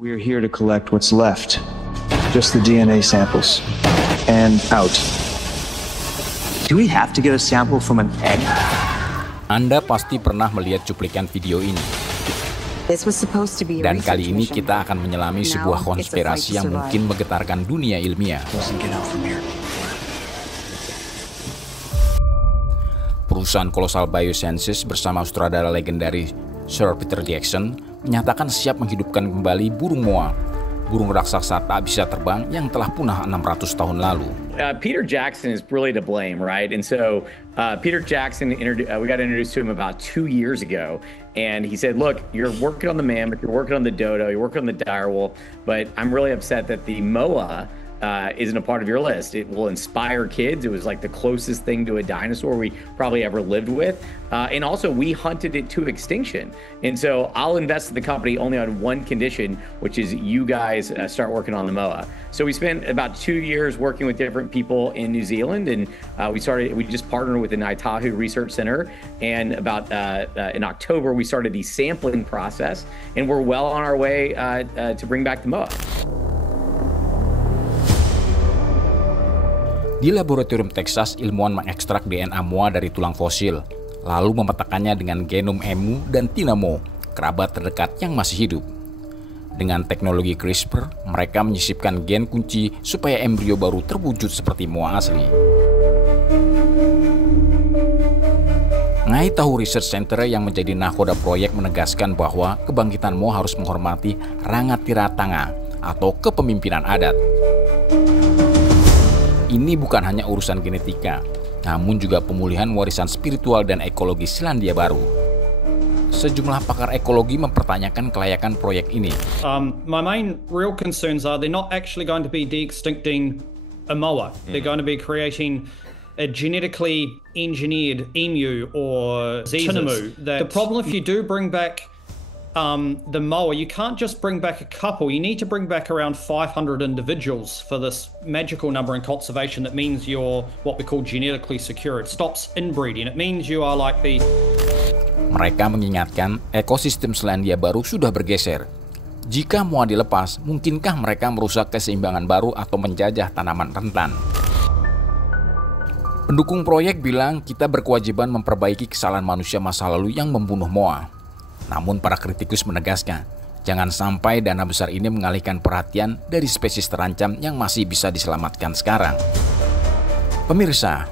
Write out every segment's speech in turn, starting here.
We're here to collect what's left, just the DNA samples, and out. Do we have to get a sample from an egg? Anda pasti pernah melihat cuplikan video ini. Dan kali ini kita akan menyelami sebuah konspirasi yang mungkin menggetarkan dunia ilmiah. Perusahaan kolosal Biosciences bersama sutradara legendaris Sir Peter Jackson menyatakan siap menghidupkan kembali burung moa, burung raksasa tak bisa terbang yang telah punah 600 tahun lalu. Peter Jackson is really to blame, right? And so Peter Jackson, we got introduced to him about 2 years ago. And he said, look, you're working on the mammoth, you're working on the dodo, you're working on the direwolf, but I'm really upset that the moa isn't a part of your list. It will inspire kids. It was like the closest thing to a dinosaur we probably ever lived with. And also we hunted it to extinction. And so I'll invest in the company only on one condition, which is you guys start working on the moa. So we spent about 2 years working with different people in New Zealand, and we just partnered with the Ngaitahu Research Center. And about in October, we started the sampling process, and we're well on our way to bring back the moa. Di laboratorium Texas, ilmuwan mengekstrak DNA moa dari tulang fosil, lalu memetakannya dengan genom emu dan tinamo, kerabat terdekat yang masih hidup. Dengan teknologi CRISPR, mereka menyisipkan gen kunci supaya embrio baru terwujud seperti moa asli. Ngaitahu Research Center yang menjadi nakoda proyek menegaskan bahwa kebangkitan moa harus menghormati Rangatira-tanga atau kepemimpinan adat. Ini bukan hanya urusan genetika, namun juga pemulihan warisan spiritual dan ekologi Selandia Baru. Sejumlah pakar ekologi mempertanyakan kelayakan proyek ini. My main real concerns are they're not actually going to be de-extincting a moa. They're going to be creating a genetically engineered emu or tinamou. The problem if you do bring back the moa, you can't just bring back a couple. You need to bring back around 500 individuals for this magical number in conservation. That means you're what we call genetically secure. It stops inbreeding. It means you are like the... Mereka mengingatkan ekosistem Selandia Baru sudah bergeser. Jika moa dilepas, mungkinkah mereka merusak keseimbangan baru atau menjajah tanaman rentan? Pendukung proyek bilang kita berkewajiban memperbaiki kesalahan manusia masa lalu yang membunuh moa. Namun para kritikus menegaskan, jangan sampai dana besar ini mengalihkan perhatian dari spesies terancam yang masih bisa diselamatkan sekarang. Pemirsa,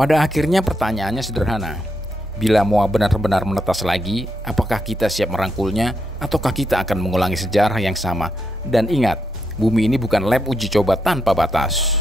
pada akhirnya pertanyaannya sederhana. Bila moa benar-benar menetas lagi, apakah kita siap merangkulnya ataukah kita akan mengulangi sejarah yang sama? Dan ingat, bumi ini bukan lab uji coba tanpa batas.